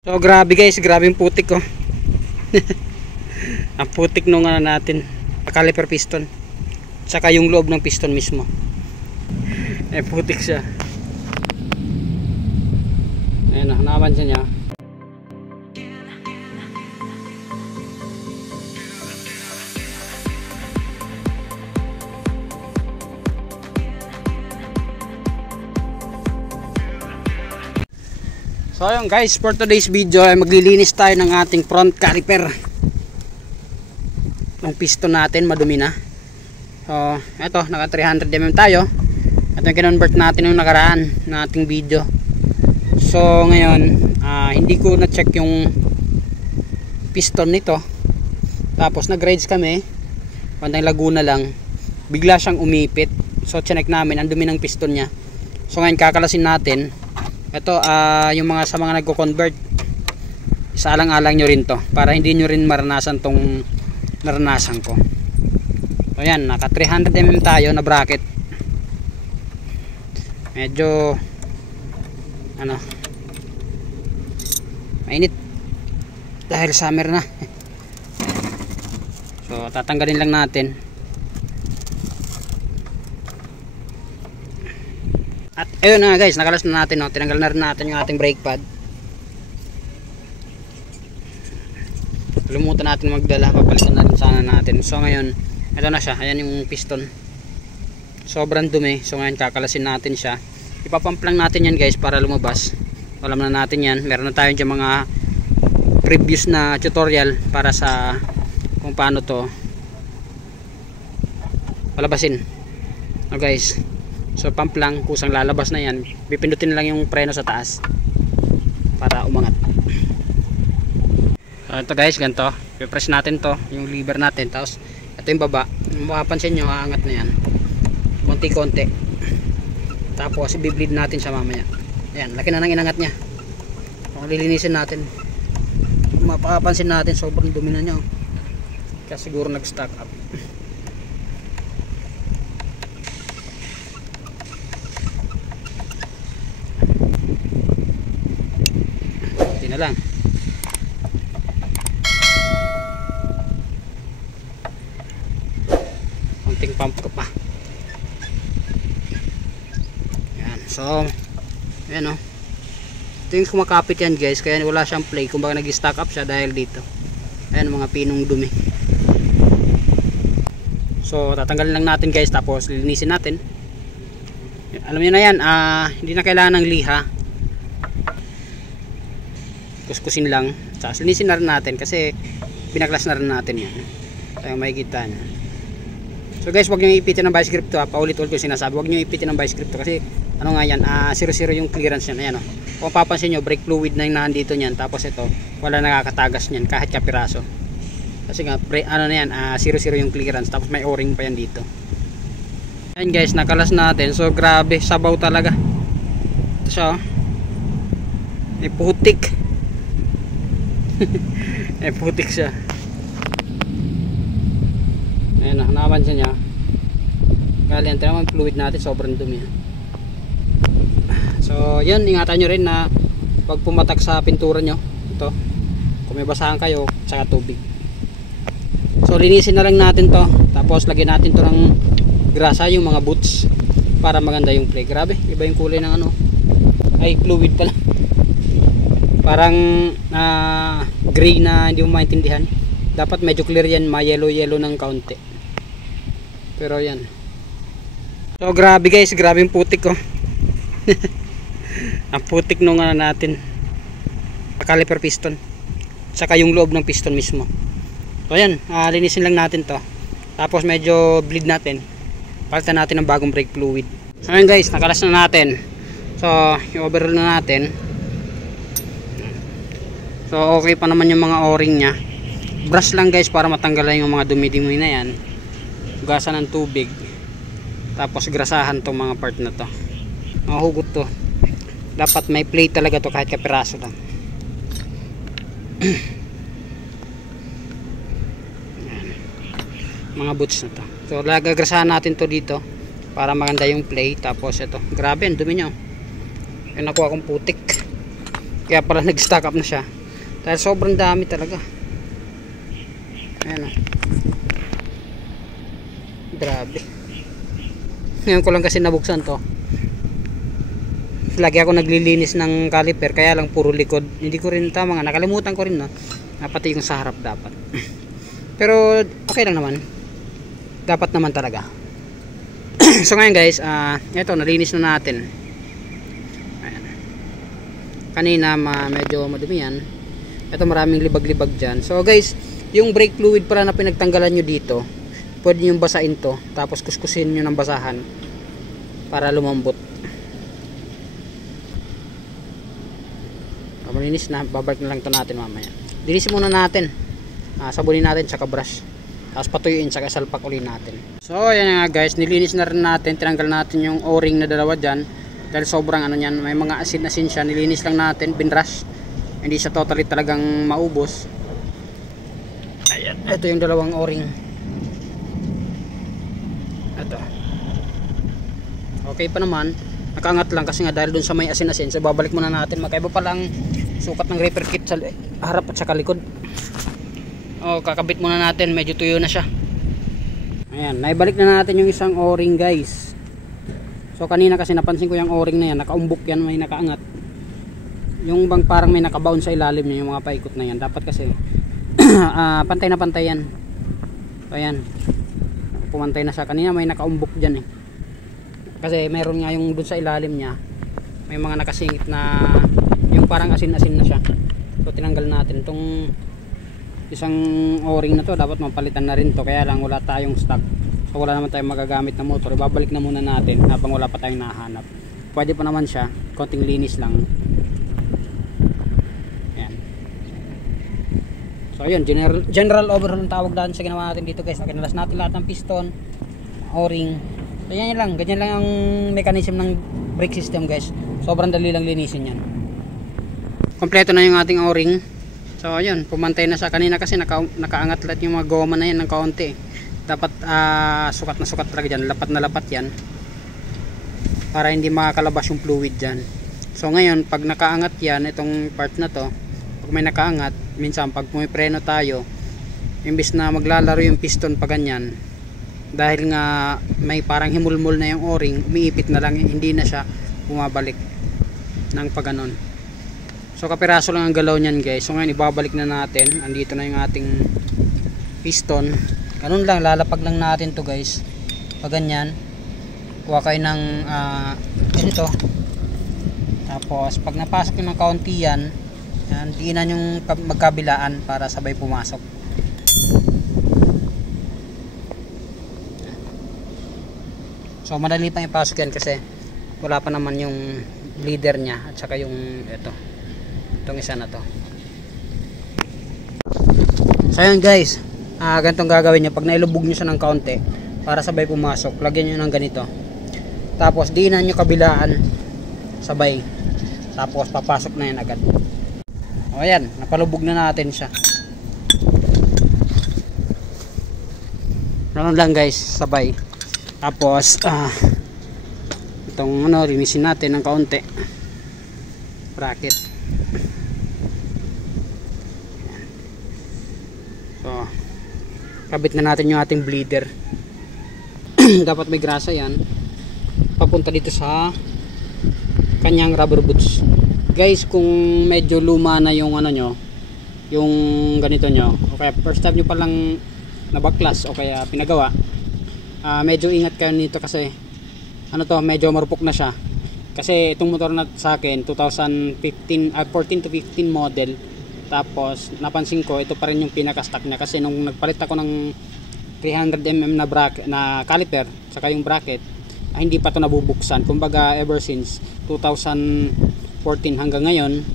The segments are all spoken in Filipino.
So grabe guys, grabe yung putik ko. Ang putik nung natin, caliper piston. Tsaka yung loob ng piston mismo. Putik siya. Ayan na, napansin niya. So ayun guys, for today's video ay maglilinis tayo ng ating front caliper. Yung piston natin madumi na. So eto, naka 300mm tayo. Ito yung kinonvert natin yung nakaraan na ating video. So ngayon, hindi ko na check yung piston nito. Tapos nag-rides kami, bandang Laguna lang. Bigla siyang umipit. So chinek namin, ang dumi ng piston niya. So ngayon kakalasin natin. Ito yung mga sa mga nagko-convert, isaalang-alang nyo rin to para hindi nyo rin maranasan tong naranasan ko. So yan, naka 300mm tayo na bracket. Medyo mainit dahil summer na. So tatanggalin lang natin. At ayun na guys, nakalas na natin, no? Tinanggal na rin natin yung ating brake pad. Lumutan natin magdala, papalitan na rin sana natin. So ngayon, ito na siya, ayan yung piston. Sobrang dumi, so ngayon kakalasin natin siya. Ipapump lang natin yan guys para lumabas. Alam na natin yan, meron na tayong dyan mga previous na tutorial para sa kung paano to palabasin. So guys, so pump lang, kusang lalabas na yan. Pipindutin lang yung preno sa taas para umangat. So ito guys, ganito. Pipress natin to, yung lever natin. Tapos ito yung baba. Makapansin nyo, aangat na yan. Konti-konti. Tapos i-bleed natin siya mamaya. Ayan, laki na nang inangat niya. So lilinisin natin. Mapapansin natin, sobrang dumi na niya. Kaya siguro nag-stack up. Na lang. Konting pump ko pa. Yan. So, ayan o. Ito yung kumakapit yan guys. Kaya wala siyang play. Kumbaga nag-stack up siya dahil dito. Ayan mga pinong dumi. So, tatanggalin lang natin guys. Tapos lilinisin natin. Alam niyo na yan. Hindi na kailangan ng liha. Kuskusin lang, tapos linisin na rin natin kasi pinaklas na rin natin yan. Tayo makikita nyo. So guys, huwag nyo ipitin ng vice grip to, paulit-ulit ko sinasabi, huwag nyo ipitin ng vice grip to kasi ano nga yan, 0-0 yung clearance yan. Ayan o, kung papansin nyo, brake fluid na yung nandito nyan, tapos ito, wala nakakatagas nyan kahit kapiraso kasi nga, ano na yan, 0-0 yung clearance, tapos may o-ring pa yan dito. Ayan guys, nakalas natin. So grabe, sabaw talaga ito siya o, may putik. Putik siya. Ayan na, napansin niya. Kaya naman fluid natin, sobrang dumi. So yun, ingatan nyo rin na pag pumatak sa pintura nyo ito, kung may basahan kayo, tsaka tubig. So linisin na lang natin to. Tapos lagyan natin to ng grasa, yung mga boots, para maganda yung play. Grabe, iba yung kulay ng ano, ay fluid pala. Parang gray na hindi mo maintindihan. Dapat medyo clear yan, ma-yellow ng kaunti. Pero yan. So grabe guys, grabe yung putik ko. Ang putik nung natin, caliper piston. Tsaka yung loob ng piston mismo. So yan, linisin lang natin to. Tapos medyo bleed natin. Palitan natin ng bagong brake fluid. So yan guys, nakalas na natin. So yung overall na natin. So okay pa naman yung mga o-ring nya. Brush lang guys para matanggalan yung mga dumi-dumi na yan. Hugasan ng tubig. Tapos grasahan tong mga part na to. Mahugot to. Dapat may plate talaga to kahit kapiraso lang. Mga boots na to. So lagagrasahan natin to dito para maganda yung plate. Tapos ito. Grabe ang dumi nya. Yung nakuha kong putik. Kaya pala nag-stack up na siya. Dahil sobrang dami talaga. Ayan o. Grabe. Ngayon ko lang kasi nabuksan to. Lagi ako naglilinis ng caliper, kaya lang puro likod. Hindi ko rin tama nga, nakalimutan ko rin, no? Pati yung sa harap dapat. Pero okay lang naman. Dapat naman talaga. So ngayon guys, ito nalinis na natin. Ayan. Kanina medyo madumi yan. Ito maraming libag-libag dyan. So guys, yung brake fluid pala na pinagtanggalan nyo dito, pwede nyo basain to, tapos kuskusin nyo ng basahan para lumambot. Malinis na, babalik na lang ito natin mamaya. Linisin muna natin, sabunin natin tsaka brush, tapos patuyuin tsaka salpak ulit natin. So ayan nga guys, nilinis na rin natin, tinanggal natin yung o-ring na dalawa dyan dahil sobrang ano yan, may mga asin-asin siya. Nilinis lang natin, binrush, hindi siya totally talagang maubos. Ayan, ito yung dalawang o-ring. Ito okay pa naman, nakaangat lang kasi nga dahil dun sa may asin-asin. So babalik muna natin, magkaiba pa lang sukat ng repair kit sa harap at saka likod. Kakabit muna natin, medyo tuyo na siya. Ayan, naibalik na natin yung isang o-ring guys. So kanina kasi napansin ko yung o-ring na yan, nakaumbok yan, may nakaangat. Yung bang parang may nakabound sa ilalim niya, yung mga paikot na yan. Dapat kasi pantay na pantay yan. So ayan, pumantay na siya. Kanina may nakaumbok dyan eh. Kasi meron nga yung dun sa ilalim niya, may mga nakasingit na yung parang asin-asin na siya. So tinanggal natin itong isang o-ring na to, dapat mapalitan na rin to, kaya lang wala tayong stock. So wala naman tayong magagamit na motor, ibabalik na muna natin habang wala pa tayong nahanap. Pwede pa naman siya, konting linis lang. Ayan. So ayun, general overhaul ang tawag daan sa ginawa natin dito guys. Kinalas natin lahat ng piston, o-ring. So yan lang, ganyan lang ang mechanism ng brake system guys. Sobrang dali lang linisin yan. Kompleto na yung ating o-ring. So ayun, pumantay na siya. Kanina kasi nakaangat lahat yung mga goma na yan ng kaunti. Dapat sukat na sukat talaga dyan, lapat na lapat yan, para hindi makakalabas yung fluid dyan. So ngayon pag nakaangat yan, itong part na to, pag may nakaangat, minsan pag may preno tayo, imbis na maglalaro yung piston pa ganyan, dahil nga may parang himulmul na yung o-ring, umiipit na lang, hindi na siya bumabalik ng paganon. So kapiraso lang ang galaw niyan guys. So ngayon ibabalik na natin. Andito na yung ating piston. Ganun lang, lalapag lang natin to guys. Pag ganyan, kuha kayo ng ganito. Tapos pag napasok yung ng kaunti yan, diinan yung magkabilaan para sabay pumasok. So madali pang ipasok yan kasi wala pa naman yung leader niya at saka yung itong isa na to. So yun guys, ganitong gagawin nyo pag nailubog nyo siya ng kaunti para sabay pumasok. Lagyan nyo ng ganito, tapos diinan nyo kabilaan sabay, tapos papasok na yan agad. O ayan, napalubog na natin siya. Naman lang guys, sabay. Tapos itong linisin natin ng kaunti, bracket. So kabit na natin yung ating bleeder. Dapat may grasa yan papunta dito sa kanyang rubber boots guys. Kung medyo luma na yung nyo, yung ganito nyo, o kaya first time nyo palang nabaklas o kaya pinagawa, medyo ingat kayo nito kasi medyo marupok na siya. Kasi itong motor na sa akin 2015, 14 to 15 model. Tapos napansin ko ito pa rin yung pinaka stock niya, kasi nung nagpalit ako ng 300mm na bracket, na caliper, saka yung bracket, hindi pa to nabubuksan. Kumbaga ever since 2014 hanggang ngayon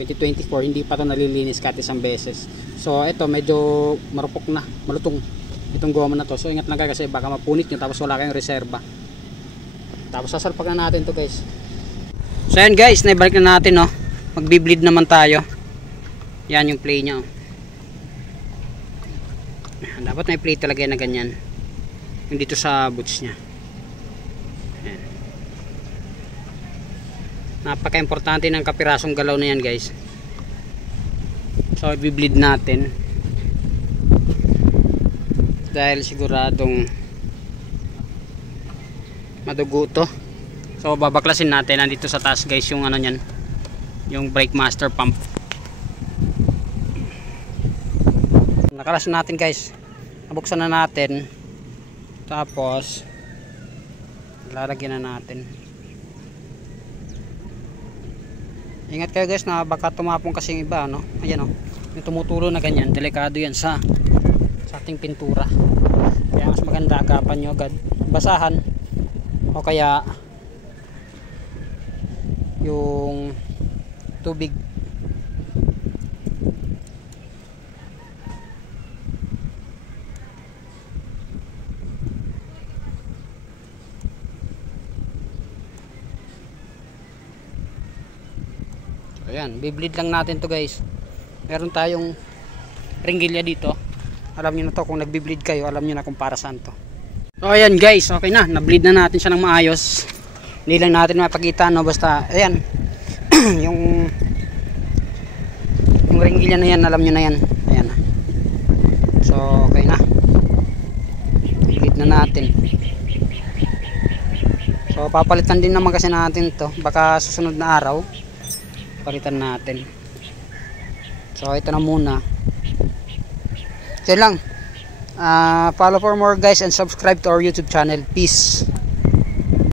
2024, hindi pa to nalilinis kahit isang beses. So ito medyo marupok na, malutong itong goma na to. So ingat lang kayo kasi baka mapunit nyo tapos wala kayong reserba. Tapos sasalpak na natin to guys. So yan guys, naibalik na natin magbi-bleed naman tayo. Yan yung play nya. Dapat may play talaga yan na ganyan, yung dito sa boots nya. Ayan. Napaka-importante ng kapirasong galaw na yan, guys. So i-bleed natin dahil siguradong madugo to. So babaklasin natin. Nandito sa taas, guys, yung ano nyan, yung brake master pump. Nakalas natin, guys. Nabuksan na natin, tapos lalagyan na natin. Ingat kayo, guys, na baka tumapong kasi yung iba, no? Ayan, oh, yung tumutulo na ganyan, delikado yan sa ating pintura. Kaya mas maganda agapan nyo agad, basahan, o kaya yung tubig. Ayan, bibleed lang natin to, guys. Meron tayong ringgilya dito. Alam niyo na to, kung nagbi-bleed kayo, alam niyo na kung para saan to. So ayan, guys, okay na, na-bleed na natin siya ng maayos. Hindi lang natin mapakita, no, basta ayan. yung ringgilya na yan, alam niyo na yan. Ayan. So okay na. Bleed na natin. So papalitan din naman kasi natin to, baka susunod na araw palitan natin. So ito na muna. So lang, follow for more, guys, and subscribe to our YouTube channel. Peace.